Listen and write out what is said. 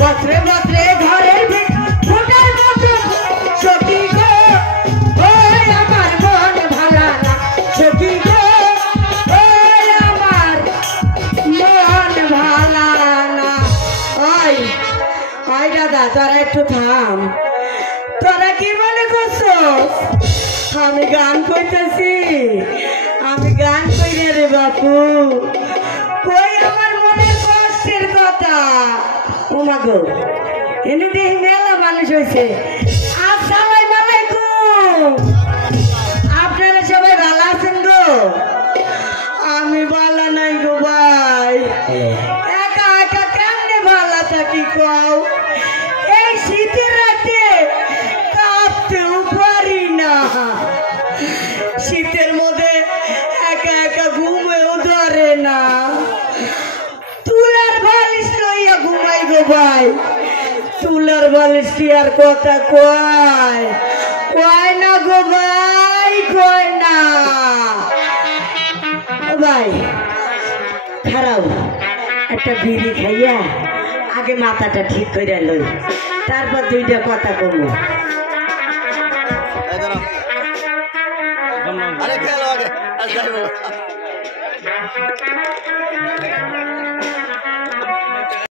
বত্রে বত্রে ঘরের ফুটার মতো সখী গো ওই আমার মন ভালা না সখী গো ওই আমার মন ভালা না। ওই ওই দাদা তোরা একটু থাম, তোরা কি মনে করছো আমি গান কইতেছি? আমি গান কইরে রে বাপু, কই আমার মনের কষ্টের কথা। ওমাগো এনে দেখি মেলা মানুষ হয়েছে। আসসালামু আলাইকুম, আপনারা সবাই ভালো আছেন গো? আমি ভালো নাই গো ভাই, একা একা কেমনে ভালো থাকি কও? এই শীতের রাতে কাঁপতেও পারি না, শীতের মধ্যে একা একা ঘুমেও ধরে না, তুলার বালিশ লইয়া ঘুমাই গো ভাই। তুলার বালিশ কি আর কথা কয়? কয় না গো ভাই, কয় না। ভাই খারাপ একটা বিড়ি খাইয়া আগে মাথাটা ঠিক করে লই, তারপর দুইটা কথা কমু।